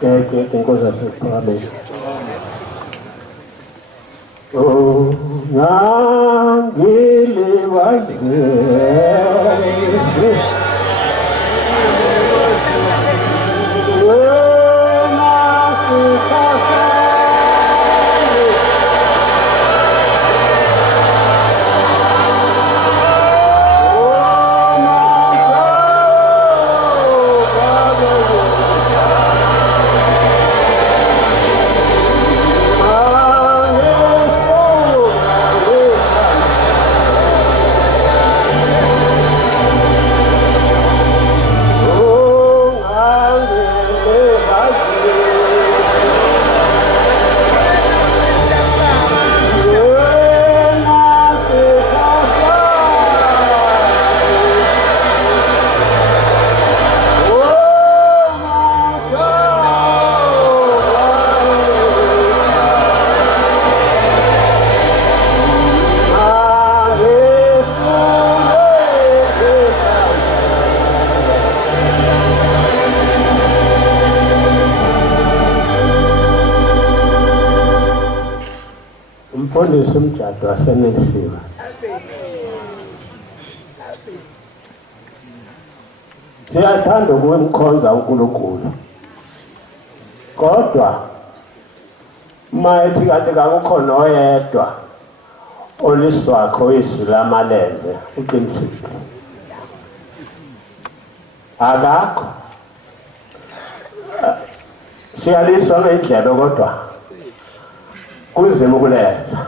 ke inkosi yasePhakameni. Oh ngangilibazise umfundisi umjado wasenelisiwe. Siyathanda ukumkhonza uNkulunkulu, kodwa mayethi kanti kakukhona oyedwa oliswakho izwi lamalenze uqinisile. Akakho. Siyaliswa ngendlebe kodwa kunzima ukulenza.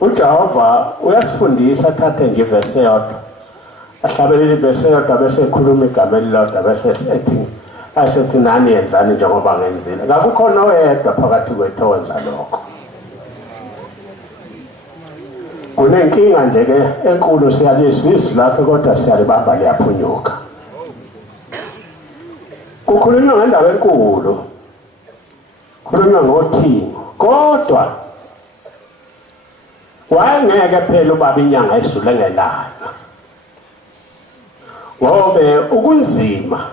uJehova uyasifundisa athathe nje ivesi eyodwa, ahlabelele ivesi eyodwa bese ekhuluma igama elilodwa bese ethi nani yenzani njengoba ngenzile. Kakukhona oyedwa phakathi kwethu owenza lokho. Kunenkinga nje ke enkulu, siyaliswa izwi lakhe kodwa siyalibamba liyaphunyuka. Kukhulunywa ngendaba enkulu, khulunywa ngothingo, kodwa wayengeke phela ubaba inyanga esulengelayo, ngobe ukunzima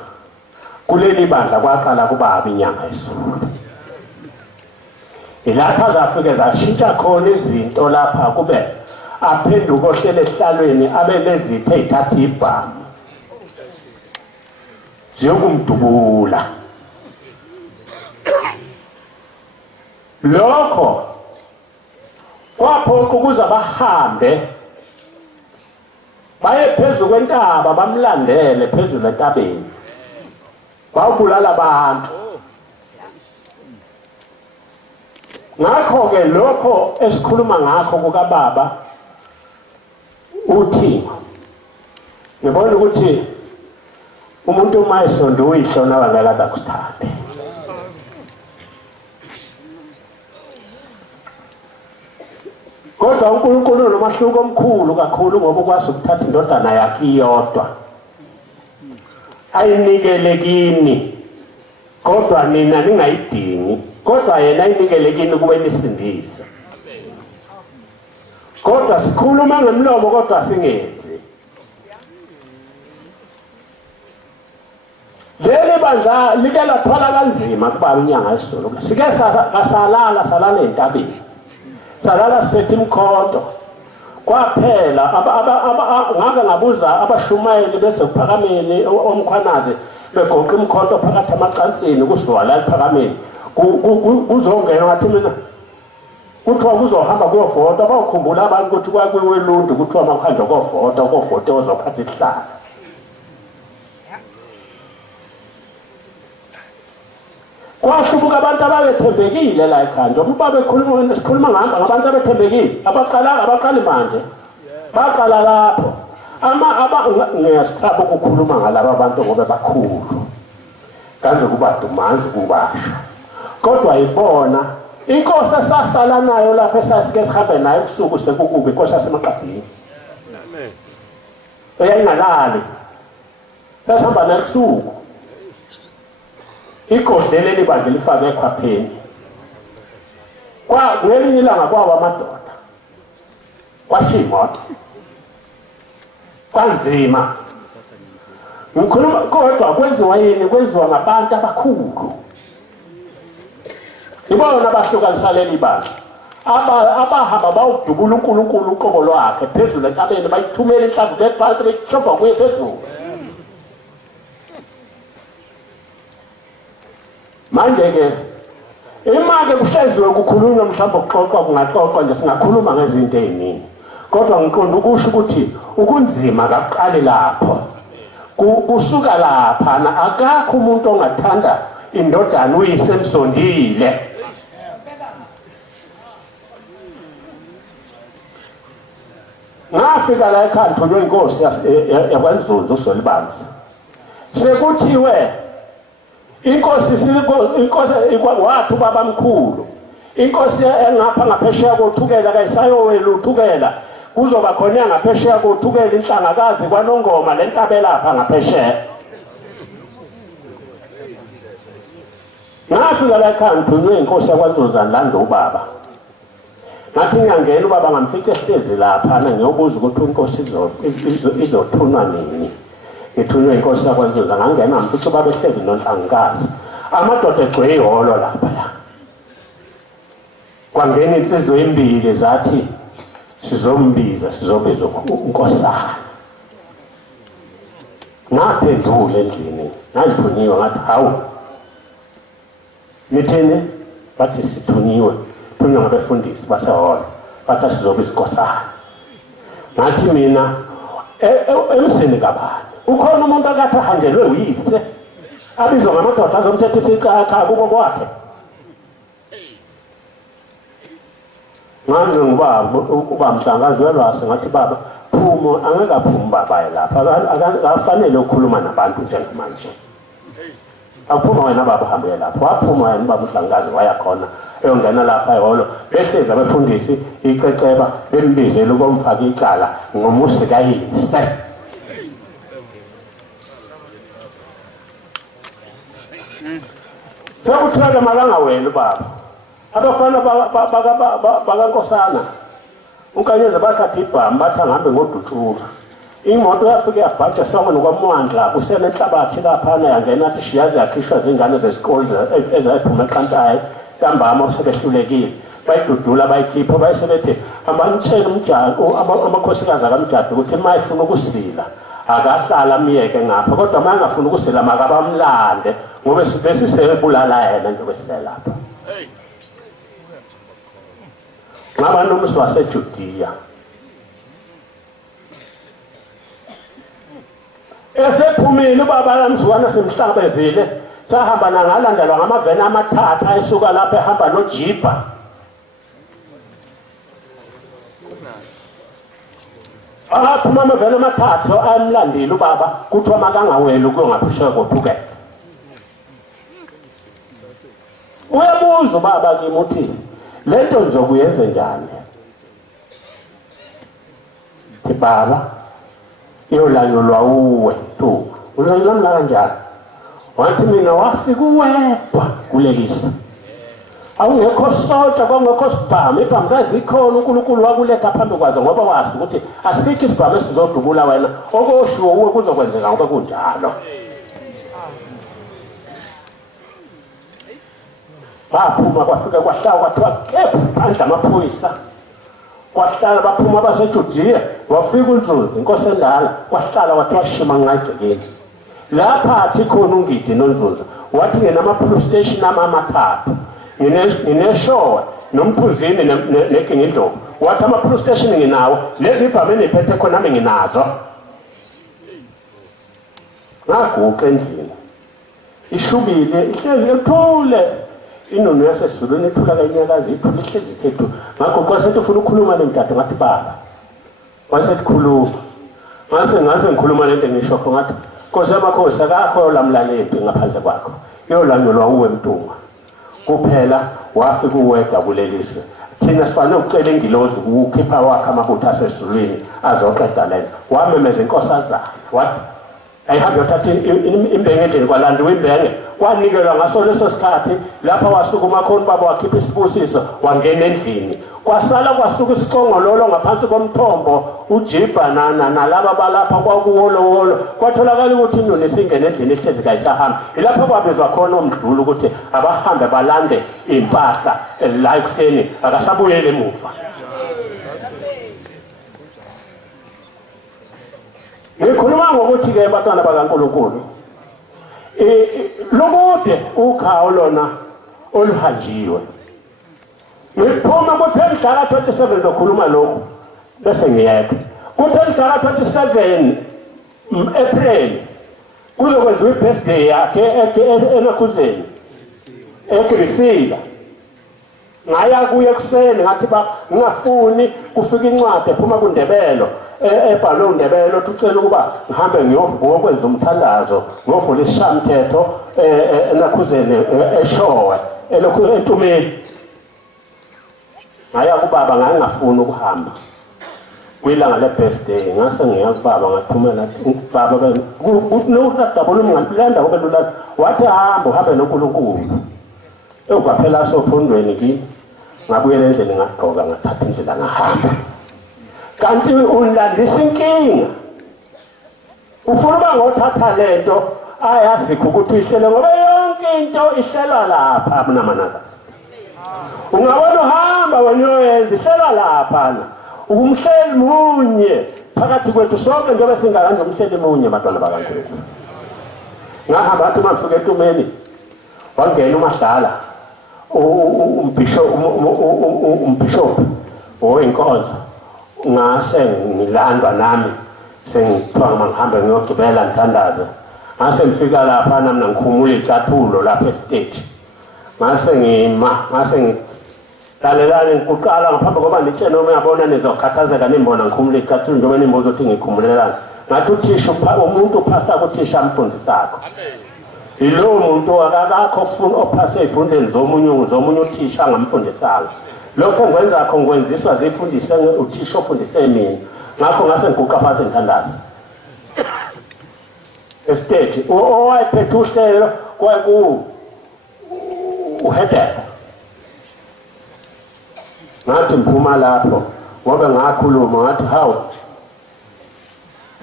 kuleli bandla kwaqala kubaba inyanga esule. Ilapha zafike zashintsha khona izinto, lapha kube aphenduka ohlele ehlalweni abe nezitho ezithatha ibhamu ziyokumdubula. Lokho kwaphoqa ukuze bahambe baye phezulu kwentaba, bamlandele phezulu entabeni, bawubulala abantu. Ngakho-ke lokho esikhuluma ngakho kukababa uThixo, ngibona ukuthi umuntu uma esonda uyihlo nawe ngeke aze akusithande. Kodwa uNkulunkulu unomahluko omkhulu kakhulu, ngoba ukwazi ukuthatha indodana yakhe iyodwa ayinikele kini, kodwa nina ningayidingi, kodwa yena ayinikele kini kube nisindise. Kodwa sikhuluma ngemlomo kodwa singenzi. Leli bandla like lathwala kanzima kubaba inyanga esisolo. Sike salala entabeni, salala siphethe imkhonto. Kwaphela ngake ngabuza abashumayeli bese kuPhakameni omkhwanazi begoqa imkhonto phakathi amacansini kusiwala ePhakameni, kuzongena ngathi mina kuthiwa kuzohamba kuyovota. Bawukhumbula abantu ukuthi kwakuyiwe Lundu kuthiwa makuhanjwa kuyovota ozophatha isihlalo. Kwahlubuka abantu ababethembekile la ekhanda, uma bekhuluma sikhuluma ngabantu abethembekile abaqali manje baqala lapho. Ngiyasaba ukukhuluma ngalabo abantu ngoba bakhulu kanze kuba dumanzi kubasha, kodwa ibona inkosi esasala nayo lapho esasike sihambe nayo kusuku sekukubi, inkosi yaseMaqabini. Amen. Eyayingalali sasihamba nayo kusuku, igodlele libandla lifake ekhwapheni. Ngelinye ilanga kwawa amadoda kwashiya imoto, kwanzima. Ngikhuluma kodwa kwenziwa yini? Kwenziwa ngabantu abakhulu. Ibona abahlukanisa leli bandla. Abahamba bawudubula uNkulunkulu uqobo lwakhe phezulu entabeni bayithumela inhlamvu bephansi bechofa kuye phezulu. Manje ke imake kuhleziwe kukhulunywa mhlawumbe ukuxoxa kungaxoxwa nje singakhuluma ngezinto eziningi. Kodwa ngiqonda ukusho ukuthi ukunzima kaqali lapho. Kusuka lapha na akakho umuntu ongathanda indodana uyisemsondile. Ngafika la ekhaya ngithunywe inkosi yakwaNzunzu uSolibanzi. Sekuthiwe inkosi wathi babamkhulu. Inkosi engapha ngaphesheya kothukela kayisayowela uthukela. Kuzoba khona ngaphesheya kothukela inhlangakazi kwaNongoma lentabe lapha ngaphesheya. Ngafika la ekhaya ngithunywe inkosi yakwaNzunzu Nlando ubaba. Ngathi ngiyangena ubaba ngamfica ehlezi lapha ngiyobuza ukuthi inkosi izothunwa nini. Ngithunywe inkosi yakwaNzunzu ngangena ngamfica ubaba ehlezi noNhlangikazi. Amadoda egcwele ihholo lapha la. Kwangena insizwa ezimbili zathi sizombiza sizobiza uNkosana. Ngaphendula endlini ngithunyiwe ngathi hawu. Nithini? Bathi sithunyiwe. Thunywa ngabefundisi baseholo. Bathi sizobiza uNkosana. Ngathi mina emsini kabani. Ukhona umuntu akade ahanjelwe uyise. Abizwa ngamadoda azomthetha isicaka kubo kwakhe. Manje ubaba Mhlangikazi welwase ngathi baba phuma angeke aphume baba lapha akafanele ukukhuluma nabantu njengamanje. Aphuma wena baba hambe lapha. Waphuma wena ubaba Mhlangikazi waya khona eyongena lapha ehholo behleza abefundisi iqeqeba bembizela ukomfaka icala ngomusi kayise. Sekuthiwa makangawela ubaba. Abafana bakaNkosana unkanyeze bathatha ibhamu bathi angahambe ngodutshula. Imoto yafika yabhaja sonke nokwamandla kusena enhlabathi laphana yangena athi shiyazi yakhishwa zingane zesikole ezayiphuma eqantayo ntambama sebehlulekile. Bayidudula bayikhipha bayisebethi abanitshela umjado amakhosikazi akamjado ukuthi mayifuna ukusila akahlala amiyeke ngapha kodwa mayengafuna ukusila makabamlande ngoba besisebulala yena nje beselapha. Ngaba nomsi waseJudiya. Esephumile ubaba lamzwana semhlabezile sahamba nangalandelwa ngamaveni amathathu ayisuka lapha ehamba noJipa. Aphuma amaveni amathathu ayemlandile ubaba kuthiwa makangaweli kuyongaphesheya kothukela. Uyabuza ubaba kimi uthi lento ngizokuyenza njani? Thi baba iyolanyulwa uwe tu. Uzolanyulwa kanjani? Wathi mina wafika uwedwa kulelisa. Awungekho sotsha kwangekho sibhamu. Ibhamu zazikhona uNkulunkulu wakuletha phambi kwazo ngoba wazi ukuthi asithi isibhamu esizodubula wena okoshiwo uwe kuzokwenzeka ngoba kunjalo. Baphuma kwafika kwahlala kwathiwa kepha phandle amaphoyisa. Kwahlala baphuma baseJudiya wafika uNzunzu inkosi endala kwahlala wathiwa shima ngagcekeni. Lapha athi khona uNgidi noNzunzu wathi ngenama police station amathathu. Ngineshowa nomphuzini neGingindlovu. Wathi ama police station nginawo lezi ibhamu eniphethe khona nami nginazo. Ngaguqa endlini. Ishubile ihlezi ethule. Inono yasesizulwini ethula kanyakazi ithula ihlezi ithethu. Ngakho kwasethi ufuna ukukhuluma nemtata ngathi baba. Wasethi khuluma. Ngase ngikhuluma lento ngisho khona ngathi Nkosi yamakhosi akakho lamlana empi ngaphandle kwakho. Yolanyulwa uwe Mtunga. Kuphela wafika uwedwa kulelise. Thina sifanele ukucela ingilozi ukukhipha wakhe amabutho asesizulwini azoqeda lena. Wamemeza inkosazana wathi ayihambe uthatha imbenge endlini kwalandiwe imbenge kwanikelwa ngaso leso sikhathi lapha wasukuma khona baba wakhipha isibusiso wangena endlini kwasala kwasuka isiqongololo ngaphansi komthombo uJibhanana nalaba balapha kwakuwolowolo kwatholakala ukuthi inoni isingene endlini ehlezi kayisahamba ilapha kwabizwa khona umdlulu ukuthi abahambe balande impahla la ekuseni akasabuyele emuva. Ngikhuluma ngokuthi ke bantwana bakaNkulunkulu lokude ukhawu lona oluhanjiwe. Ngiphuma ku-10 Dara 27 zokhuluma lokhu bese ngiyepha. Ku-10 Dara 27 April kuzokwenziwa i-birthday yakhe eNakhuzeni eGrisila. Ngaya kuye kuseni ngathi ngingafuni kufika incwadi ephuma kuNdebelo ebhalwe uNdebelo ucela ukuba ngihambe ngiyokwenza umthandazo ngiyovula isishamthetho eNakhuzeni eShowe eNtumeni. Ngaya kubaba ngangafuni ukuhamba kwilanga le-birthday ngase ngiya kubaba ngaphumela baba nodabula umngalanda kube lula wathi hamba uhambe noNkulunkulu. Kwaphela sophondweni kimi ngabuyela endlini ngagqoka ngathatha indlela ngahamba. Kanti ulandisa inkinga ufuna uba ngothatha lento ayazikho ukuthi uyihlele ngoba yonke into ihlelwa lapha namanaza. Ungabona uhamba wena uyenza ihlelwa lapha umhleli munye phakathi kwethu sonke njengoba singakanje umhleli munye bantwana bakaNkulunkulu. Ngahamba athi mafika eNtumeni wangena uMahlala umbishop owenkonzo ngase ngilandwa nami sengithiwa mangihambe ngiyogibela ngithandaze ngase ngifika lapha nami ngikhumula icathulo lapha estage ngase ngilalelani ngikuqala ngaphambi koba ngitshene noma uyabona nizokhathazeka nimbona ngikhumula icathulo njengoba nimbuza ukuthi ngikhumulelani ngathi uthisha umuntu uphasa kuthisha amfundisakho. Ilo muntu akakho ufuna ophase ifundeni zomunye uthisha angamfundisanga. Lokho engwenza akho ngikwenziswa zifundise uthisha ofundise mina. Ngakho ngase ngiguqa phansi ngithandaza. Estate owayephethe uhlelo kwaku uhedela. Ngathi ngiphuma lapho ngoba ngakhuluma ngathi hawu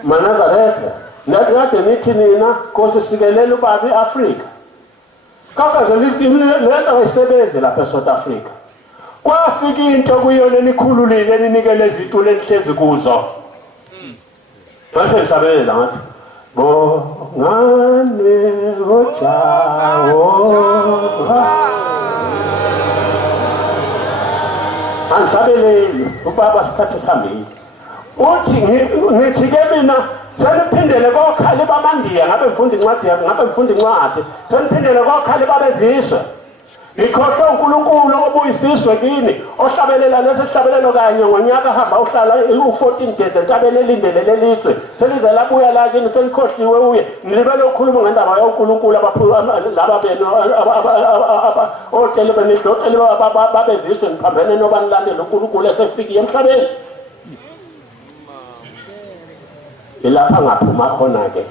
Manazaretha Nakade nithi nina Nkosi sikelela ubabi eAfrika. Kakaze lento ayisebenze lapha eSouth Africa. Kwafika into kuyona enikhululile ninikele izitulo enihlezi kuzo. Mase ngihlabelela ngathi bongane ojawo. Angihlabeleli ubaba sikhathi sihambile. Uthi ngithi ke mina seniphindele kokhali bamandiya ngabe ngifunda incwadi seniphindele kokhali babeziswe ngikhohlwe uNkulunkulu obuyisizwe kini ohlabelela lesihlabelelo kanye ngonyaka hamba uhlala u14 days entabeni elindelele lelizwe selize labuya la kini selikhohliwe uye nilibele ukukhuluma ngendaba yoNkulunkulu laba benu otshele benihlothele babeziswe niphambene nobanilandela uNkulunkulu esefikiye emhlabeni. Ilapha ngaphuma khona ke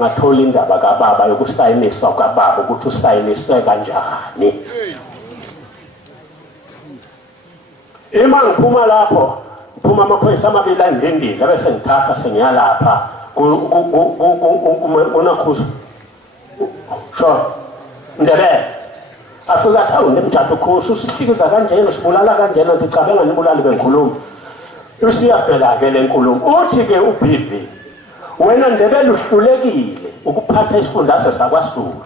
ngathola indaba kaBaba yokusayiniswa kaBaba ukuthi usayiniswe kanjani. Ima ngiphuma lapho phuma amaphoyisa amabili andindile bese ngithatha sengiyalapha kuNakhuzi sho Ndebele afika athi awunemjado Khosi usihlikiza kanjena usibulala kanjena ngicabanga nibulali bengikhuluma usiyafela ke lenkulumo uthi ke uBV wena Ndebele uhlulekile ukuphatha isifundazwe sakwaSulu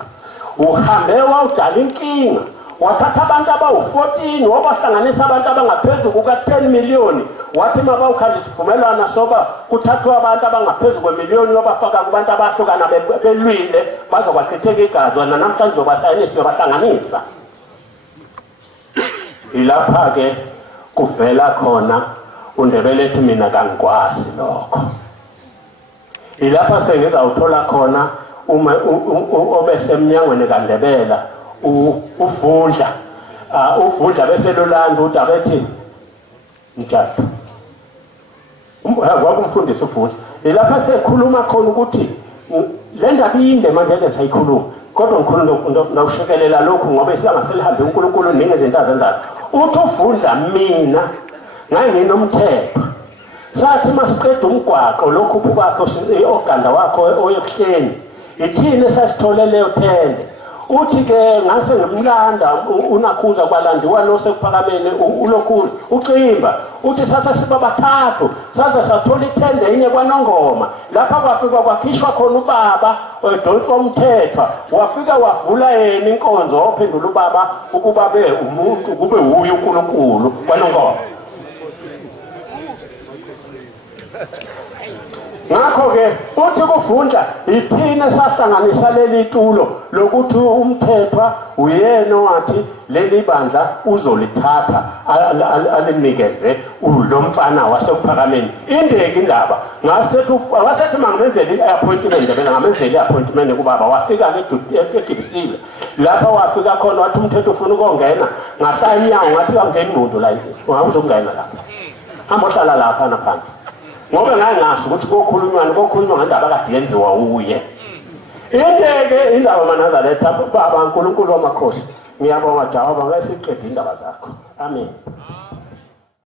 uhambe wawudala inkinga wathatha abantu abawu14 wabahlanganisa abantu abangaphezulu kuka10 million wathi mabawukhanje sivumelana soba kuthathwa abantu abangaphezulu kwemiliyoni yobafaka kubantu abahlukana belwile bazokwachitheka igazi wena namhlanje obasayinisi bahlanganisa. Ilapha ke kuvela khona uNdebele ethi mina kangikwazi lokho. Ilapha sengizawuthola khona uma obesemnyangweni kaNdebele uvundla bese lolanda udaba ethi njalo kwakumfundisa uvundla. Ilapha sekhuluma khona ukuthi le ndaba inde manje ngeke sayikhuluma kodwa ngikhuluma nawushekelela lokhu ngoba isilanga selihambe uNkulunkulu ningi izinto azenzayo uthi ufunda mina nganginomthetho sathi masiqeda umgwaqo lokhu kwakhe oganda wakho oyebuhleni ithini sasithole leyo thende uthi ke ngase ngimlanda unakhuza kwalandiwa lo sekuphakameni ulokhuza ucimba uthi sasa siba bathathu sasa sathola ithende enye kwaNongoma lapha kwafika kwakhishwa khona ubaba Dolfo Mthethwa wafika wavula yena inkonzo ophendula ubaba ukuba be umuntu kube uye uNkulunkulu kwaNongoma. Ngakho ke uthi kufunda ithina sahlanganisa leli tulo lokuthi uMthethwa uyena wathi leli bandla uzolithatha alinikeze ulomfana wasephakameni indeki indaba ngasethi mangenzele iappointment ngamenzele iappointment kubaba wafika ke eGibisile lapha wafika khona wathi uMthethwa ufuna ukongena ngahlaya inyawo ngathi angeni muntu la endlini ungakuzongena lapha hamba ohlala lapha naphansi ngoba ngangazi ukuthi kokhulunywa ngendaba kade yenziwa uye indeke indaba manazaletha baba uNkulunkulu wamakhosi ngiyabonga Jehova ngasiqedile indaba zakho amen.